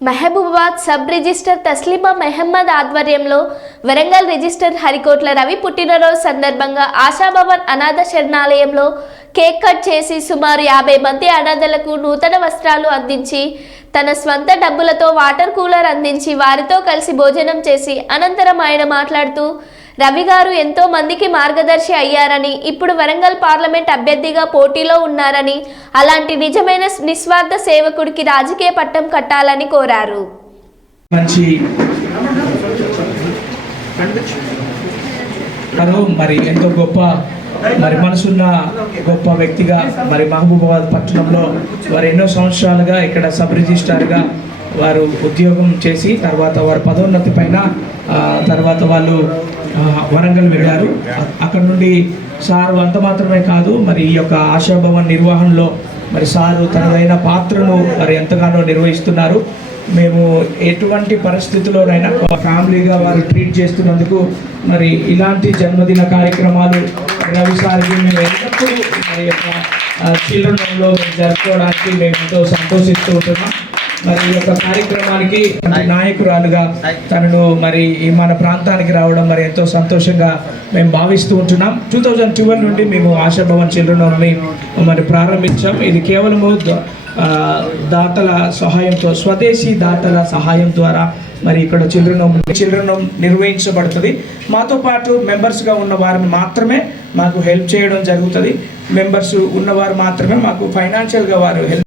Mahabubabad sub registrar Taslima Mohammed ఆధ్వర్యంలో Warangal register హరికోట్ల Ravi పుట్టినరోజు సందర్భంగా ఆశాభవన్ అనాథ శరణాలయంలో కేక్ కట్ చేసి సుమారు యాభై మంది అనాథలకు నూతన వస్త్రాలు అందించి తన స్వంత డబ్బులతో వాటర్ కూలర్ అందించి వారితో కలిసి భోజనం చేసి అనంతరం ఆయన మాట్లాడుతూ రవి గారు ఎంతో మందికి మార్గదర్శి అయ్యారని ఇప్పుడు వరంగల్ పార్లమెంట్ అభ్యర్థిగా పోటీలో ఉన్నారని అలాంటి నిజమైన నిస్వార్థ సేవకుడికి రాజకీయ పట్టం కట్టాలని కోరారు. మంచి మరి ఎంతో గొప్ప మరి మనసున్న గొప్ప వ్యక్తిగా మరి మహబూబాబాద్ పట్టణంలో వారు ఎన్నో సంవత్సరాలుగా ఇక్కడ సబ్ రిజిస్ట్రార్గా వారు ఉద్యోగం చేసి తర్వాత వారు పదోన్నతి పైన తర్వాత వాళ్ళు వరంగల్ వెళ్ళారు. అక్కడ నుండి సారు అంత మాత్రమే కాదు మరి ఈ యొక్క ఆశాభవన్ నిర్వహణలో మరి సారు తనదైన పాత్రను మరి ఎంతగానో నిర్వహిస్తున్నారు. మేము ఎటువంటి పరిస్థితుల్లోనైనా ఫ్యామిలీగా వారు ట్రీట్ చేస్తున్నందుకు మరి ఇలాంటి జన్మదిన కార్యక్రమాలు రవి సార్కి మేము ఎల్లప్పుడూ మరి యొక్క చిల్డ్రన్లో జరుపుకోవడానికి మేము ఎంతో సంతోషిస్తూ ఉంటున్నాం. మరి ఈ యొక్క కార్యక్రమానికి నాయకురాలుగా తనను మరి ఈ మన ప్రాంతానికి రావడం మరి ఎంతో సంతోషంగా మేము భావిస్తూ ఉంటున్నాం. టూ థౌజండ్ ట్వెల్వ్ నుండి మేము ఆశాభవన్ చిల్డ్రన్ హోమ్ని మరి ప్రారంభించాం. ఇది కేవలము దాతల సహాయంతో స్వదేశీ దాతల సహాయం ద్వారా మరి ఇక్కడ చిల్డ్రన్ హోమ్ చిల్డ్రన్ హోమ్ నిర్వహించబడుతుంది. మాతో పాటు మెంబర్స్గా ఉన్న వారిని మాత్రమే మాకు హెల్ప్ చేయడం జరుగుతుంది. మెంబర్స్ ఉన్నవారు మాత్రమే మాకు ఫైనాన్షియల్గా వారు హెల్ప్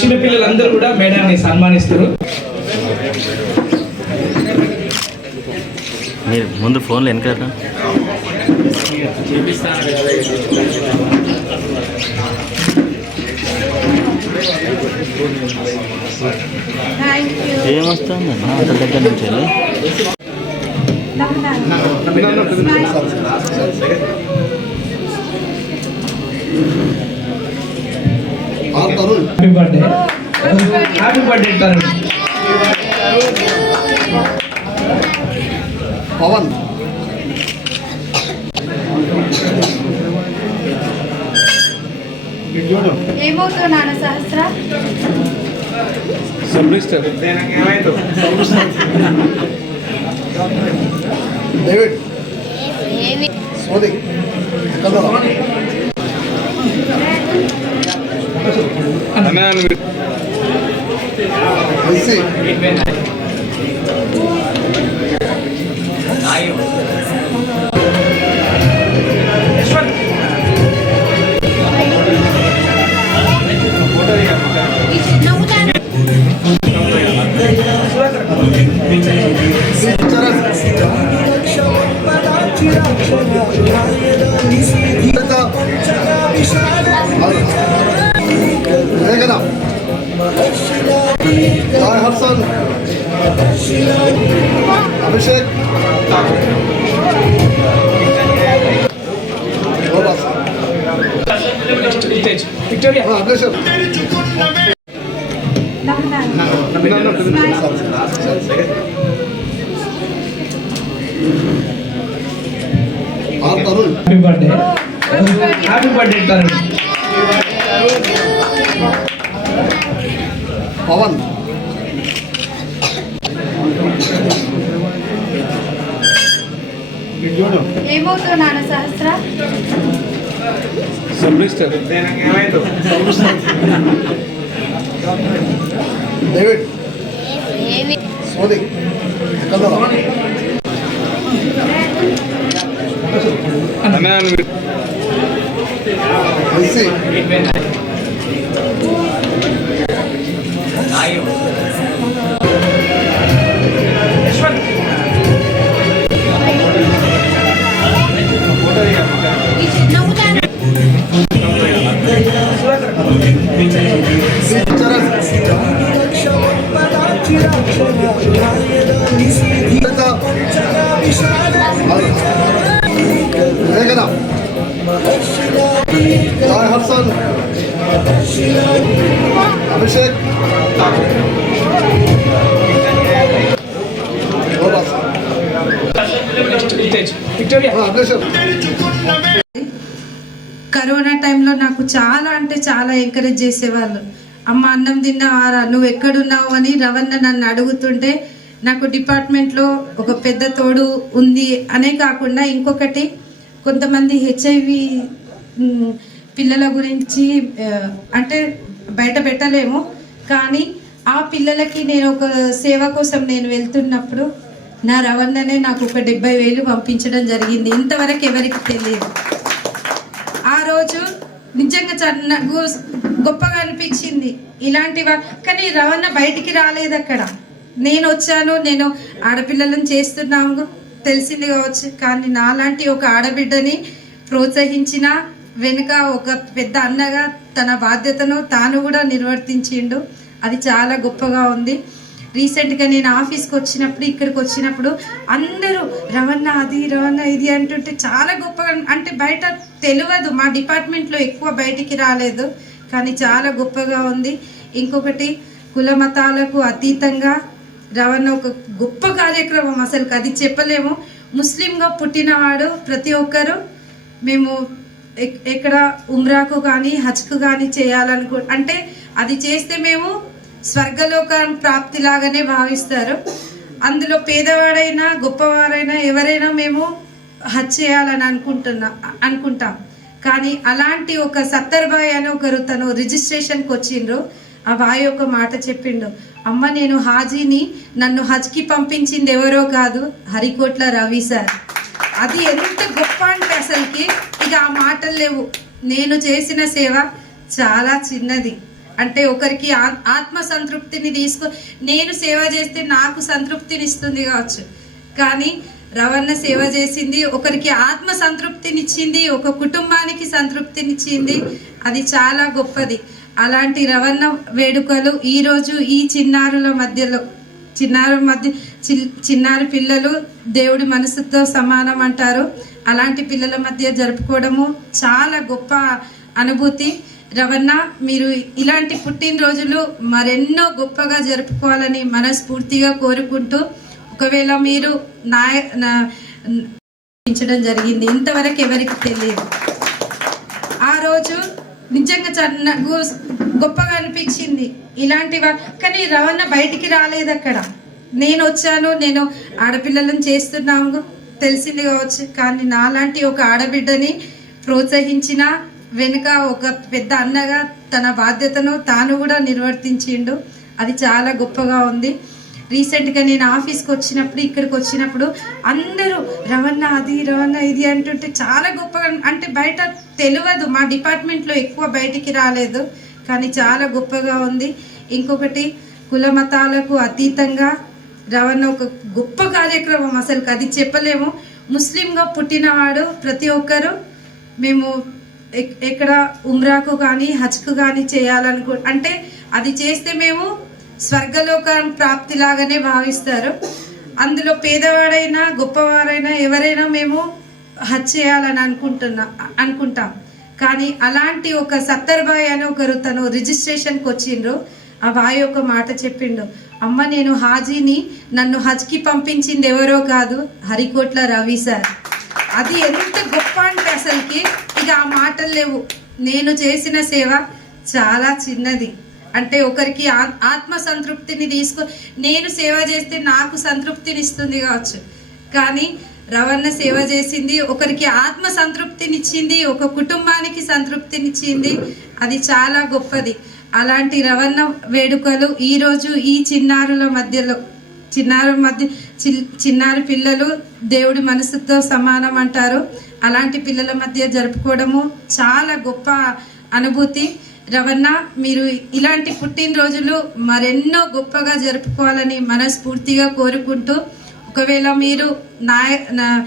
చిన్నపిల్లలందరూ కూడా మేడాన్ని సన్మానిస్తారు. మీరు ముందు ఫోన్లో వెనక ఏమొస్తుందమ్మా అంత దగ్గర నుంచి వెళ్ళి. Happy birthday happy birthday Tarun. Pavan. ఏమవుతావు నాన్న సహస్ర? డేవిడ్. సోది. ఎక్కడ ఎల్సీ జాయ్ హర్సన్ అభిషేక్ రోబాస్. తేజ్ విక్టోరియా ఆ, అభిషేక్ ఆ, Tarun happy birthday happy birthday Tarun Pavan. ఏమవుతావు నాన్న సహస్ర? డేవిడ్. సోని కలరా Hi, Hassan. అభిషేక్. కరోనా టైంలో నాకు చాలా అంటే చాలా ఎంకరేజ్ చేసేవాళ్ళు. అమ్మ అన్నం తిన్నావారా? నువ్వు ఎక్కడున్నావు అని రవణ నన్ను అడుగుతుంటే నాకు డిపార్ట్మెంట్లో ఒక పెద్ద తోడు ఉంది అనే కాకుండా ఇంకొకటి కొంతమంది హెచ్ఐవి పిల్లల గురించి అంటే బయట పెట్టలేము. కానీ ఆ పిల్లలకి నేను ఒక సేవ కోసం నేను వెళ్తున్నప్పుడు నా రవణనే నాకు ఒక డెబ్బై వేలు పంపించడం జరిగింది. ఇంతవరకు ఎవరికి తెలియదు. ఆ రోజు నిజంగా చ- నాకు గొప్పగా అనిపించింది. ఇలాంటి కానీ రవణ బయటికి రాలేదు అక్కడ. నేను వచ్చాను నేను ఆడపిల్లలను చేస్తున్నాము. తెలిసింది కావచ్చు కానీ నాలాంటి ఒక ఆడబిడ్డని ప్రోత్సహించిన వెనుక ఒక పెద్ద అన్నగా తన బాధ్యతను తాను కూడా నిర్వర్తించిండు. అది చాలా గొప్పగా ఉంది. రీసెంట్గా నేను ఆఫీస్కి వచ్చినప్పుడు ఇక్కడికి వచ్చినప్పుడు అందరూ రవణ అది రవణ ఇది అంటుంటే చాలా గొప్పగా అంటే బయట తెలియదు మా డిపార్ట్మెంట్లో ఎక్కువ బయటికి రాలేదు కానీ చాలా గొప్పగా ఉంది. ఇంకొకటి కుల మతాలకు అతీతంగా రవణ ఒక గొప్ప కార్యక్రమం అసలు అది చెప్పలేము. ముస్లింగా పుట్టినవాడు ప్రతి ఒక్కరూ మేము ఎక్కడ ఉమ్రాకు కానీ హజ్కు కానీ చేయాలనుకో అంటే అది చేస్తే మేము స్వర్గలోక ప్రాప్తి లాగానే భావిస్తారు. అందులో పేదవాడైనా గొప్పవారైనా ఎవరైనా మేము హజ్ చేయాలని అనుకుంటున్నా అనుకుంటాం. కానీ అలాంటి ఒక సత్తర్బాయ్ అని ఒకరు తను రిజిస్ట్రేషన్కి వచ్చిండ్రు. ఆ బాయ్ ఒక మాట చెప్పిండు. అమ్మ నేను హాజీని నన్ను హజ్కి పంపించింది ఎవరో కాదు హరికోట్ల రవి సార్. అది ఎంత గొప్ప అంటే అసలుకి. ఇక ఆ మాటలు లేవు. నేను చేసిన సేవ చాలా చిన్నది. అంటే ఒకరికి ఆత్మ సంతృప్తిని తీసుకో నేను సేవ చేస్తే నాకు సంతృప్తిని ఇస్తుంది కావచ్చు. కానీ రవణ సేవ చేసింది ఒకరికి ఆత్మ సంతృప్తినిచ్చింది ఒక కుటుంబానికి సంతృప్తినిచ్చింది అది చాలా గొప్పది. అలాంటి రవణ వేడుకలు ఈరోజు ఈ చిన్నారుల మధ్యలో చిన్నారుల మధ్య చిన్నారి పిల్లలు దేవుడి మనసుతో సమానం అంటారు. అలాంటి పిల్లల మధ్య జరుపుకోవడము చాలా గొప్ప అనుభూతి. రవణ మీరు ఇలాంటి పుట్టినరోజులు మరెన్నో గొప్పగా జరుపుకోవాలని మనస్ఫూర్తిగా కోరుకుంటూ ఒకవేళ మీరు నాయ జరిగింది. ఇంతవరకు ఎవరికి తెలియదు. ఆ రోజు నిజంగా చ- నాకు గొప్పగా అనిపించింది. ఇలాంటి కానీ రవణ బయటికి రాలేదు అక్కడ. నేను వచ్చాను నేను ఆడపిల్లలను చేస్తున్నాము తెలిసింది కావచ్చు కానీ నాలాంటి ఒక ఆడబిడ్డని ప్రోత్సహించిన వెనుక ఒక పెద్ద అన్నగా తన బాధ్యతను తాను కూడా నిర్వర్తించిండు. అది చాలా గొప్పగా ఉంది. రీసెంట్గా నేను ఆఫీస్కి వచ్చినప్పుడు ఇక్కడికి వచ్చినప్పుడు అందరూ రవణ అది రవణ ఇది అంటుంటే చాలా గొప్పగా అంటే బయట తెలియదు మా డిపార్ట్మెంట్లో ఎక్కువ బయటికి రాలేదు కానీ చాలా గొప్పగా ఉంది. ఇంకొకటి కుల మతాలకు అతీతంగా రవణ ఒక గొప్ప కార్యక్రమం. అసలు అది చెప్పలేము. ముస్లింగా పుట్టినవాడు ప్రతి ఒక్కరూ మేము ఎక్- ఎక్కడ ఉమ్రాకు కానీ హజ్కు కానీ చేయాలనుకో అంటే అది చేస్తే మేము స్వర్గలోక ప్రాప్తి లాగానే భావిస్తారు. అందులో పేదవాడైనా గొప్పవారైనా ఎవరైనా మేము హజ్ చేయాలని అనుకుంటున్నా అనుకుంటాం. కానీ అలాంటి ఒక సత్తర్బాయ్ అని ఒకరు తను రిజిస్ట్రేషన్కి వచ్చిండ్రు ఆ బాయ్ ఒక మాట చెప్పిండు. అమ్మ నేను హాజీని నన్ను హజ్కి పంపించింది ఎవరో కాదు హరికోట్ల రవి సార్. అది ఎంత గొప్ప అంటే అసలుకి. ఇక ఆ మాటలు లేవు. నేను చేసిన సేవ చాలా చిన్నది. అంటే ఒకరికి ఆత్మ సంతృప్తిని తీసుకో నేను సేవ చేస్తే నాకు సంతృప్తిని ఇస్తుంది కావచ్చు. కానీ రవణ సేవ చేసింది ఒకరికి ఆత్మ సంతృప్తినిచ్చింది ఒక కుటుంబానికి సంతృప్తినిచ్చింది. అది చాలా గొప్పది. అలాంటి రవణ వేడుకలు ఈరోజు ఈ చిన్నారుల మధ్యలో చిన్నారు మధ్య చి- చిన్నారి పిల్లలు దేవుడి మనసుతో సమానం అంటారు. అలాంటి పిల్లల మధ్య జరుపుకోవడము చాలా గొప్ప అనుభూతి. రవణ మీరు ఇలాంటి పుట్టినరోజులు మరెన్నో గొప్పగా జరుపుకోవాలని మనస్ఫూర్తిగా కోరుకుంటూ ఒకవేళ మీరు నాయ నా